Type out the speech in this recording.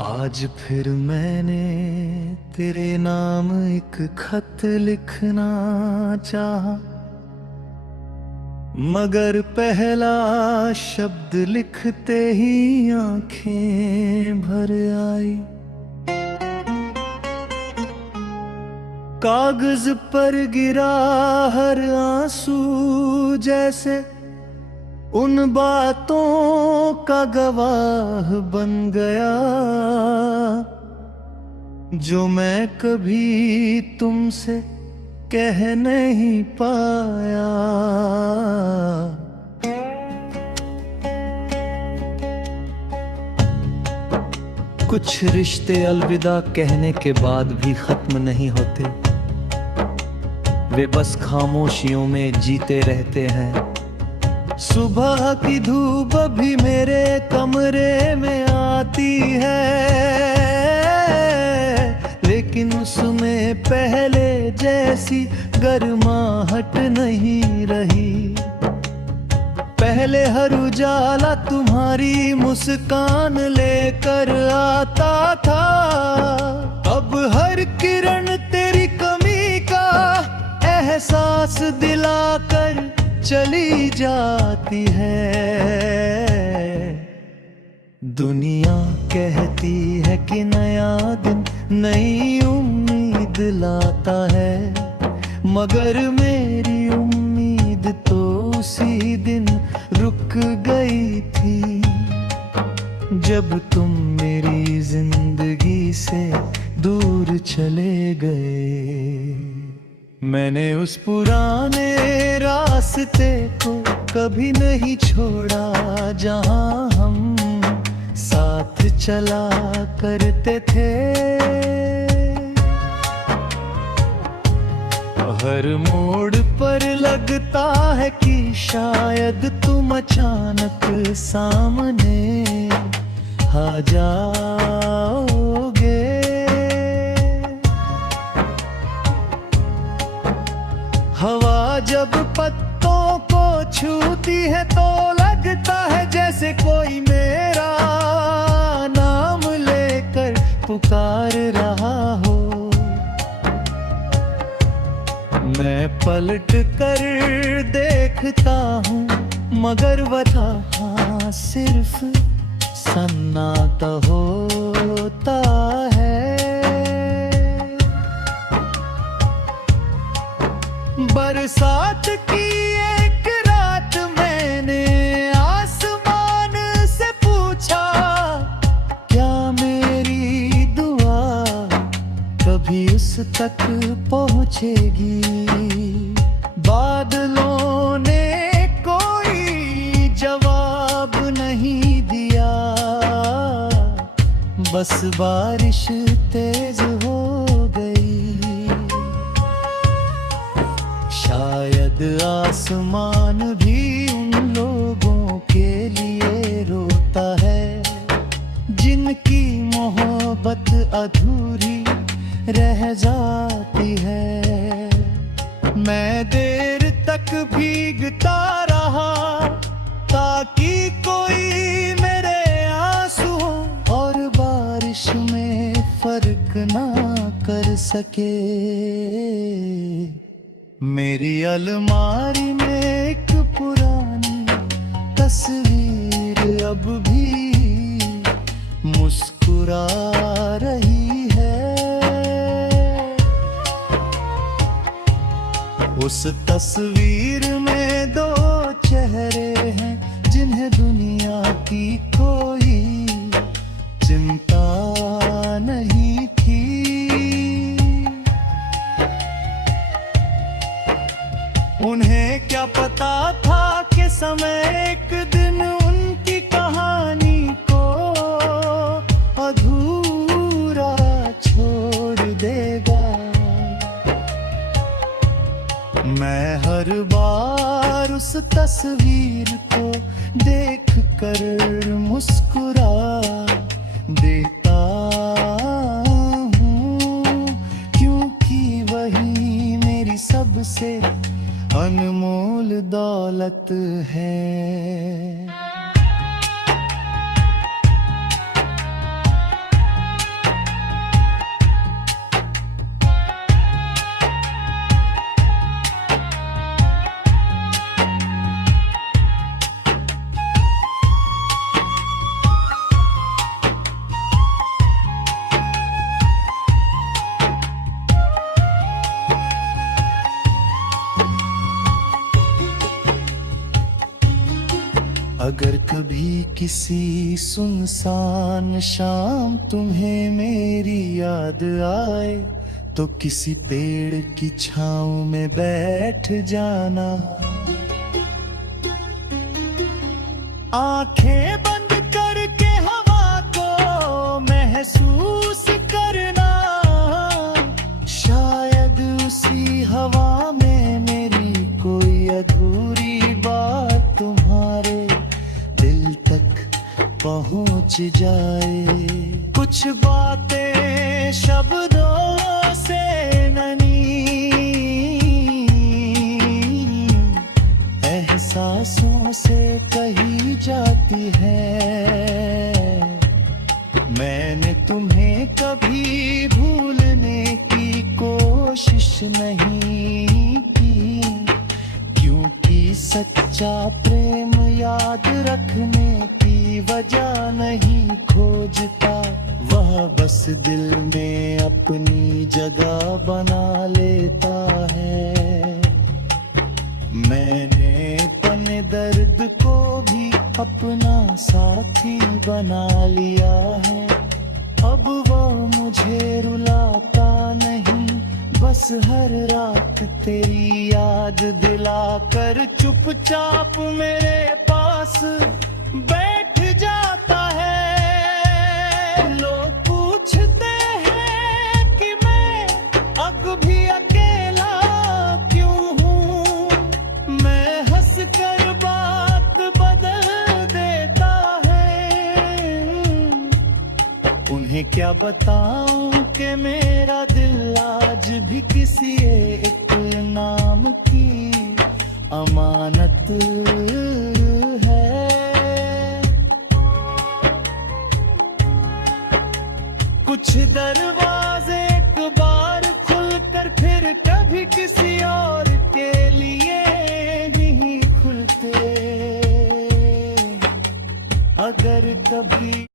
आज फिर मैंने तेरे नाम एक खत लिखना चाहा, मगर पहला शब्द लिखते ही आंखें भर आई। कागज पर गिरा हर आंसू जैसे उन बातों का गवाह बन गया जो मैं कभी तुमसे कह नहीं पाया। कुछ रिश्ते अलविदा कहने के बाद भी खत्म नहीं होते, वे बस खामोशियों में जीते रहते हैं। सुबह की धूप भी मेरे कमरे में आती है, लेकिन उसमें पहले जैसी गर्माहट नहीं रही। पहले हर उजाला तुम्हारी मुस्कान लेकर आता था, अब हर किरण तेरी कमी का एहसास दिलाकर चली जाती है। दुनिया कहती है कि नया दिन नई उम्मीद लाता है, मगर मेरी उम्मीद तो उसी दिन रुक गई थी जब तुम मेरी जिंदगी से दूर चले गए। मैंने उस पुराने रास्ते को कभी नहीं छोड़ा जहां हम साथ चला करते थे। हर मोड़ पर लगता है कि शायद तुम अचानक सामने आ जाओगे। हवा जब पत्तों को छूती है तो लगता है जैसे कोई मेरा नाम लेकर पुकार रहा हो। मैं पलट कर देखता हूँ मगर वहाँ सिर्फ सन्नाटा होता है। बरसात की एक रात मैंने आसमान से पूछा, क्या मेरी दुआ कभी उस तक पहुँचेगी। बादलों ने कोई जवाब नहीं दिया, बस बारिश तेज हो गई। शायद आसमान भी उन लोगों के लिए रोता है जिनकी मोहब्बत अधूरी रह जाती है। मैं देर तक भीगता रहा ताकि कोई मेरे आंसू और बारिश में फर्क ना कर सके। मेरी अलमारी में एक पुरानी तस्वीर अब भी मुस्कुरा रही है। उस तस्वीर में दो चेहरे हैं जिन्हें दुनिया की कोई चिंता नहीं थी। उन्हें क्या पता था कि समय एक दिन उनकी कहानी को अधूरा छोड़ देगा। मैं हर बार उस तस्वीर को देख कर मुस्कुरा किसी सुनसान शाम तुम्हें मेरी याद आए तो किसी पेड़ की छांव में बैठ जाना। आंखें बंद करके हवा को महसूस करना, शायद उसी हवा में मेरी कोई अधूरी बात तुम्हारे दिल तक पहुंच जाए। कुछ बातें शब्दों से ननी, एहसासों से कही जाती है। मैंने तुम्हें कभी भूलने की कोशिश नहीं की, क्योंकि सच्चा प्रेम याद रखने की वजह नहीं खोजता, वह बस दिल में अपनी जगह बना लेता है। मैंने अपने दर्द को भी अपना साथी बना लिया है। अब वो मुझे रुलाता नहीं, बस हर रात तेरी याद दिलाकर चुपचाप मेरे पास बैठ जाता है। लोग पूछते हैं कि मैं अब भी अकेला क्यों हूँ, मैं हंस कर बात बदल देता है। उन्हें क्या बताऊं कि मेरा दिल आज भी किसी एक नाम की अमानत है। कुछ दरवाजे एक बार खुलकर फिर कभी किसी और के लिए नहीं खुलते। अगर कभी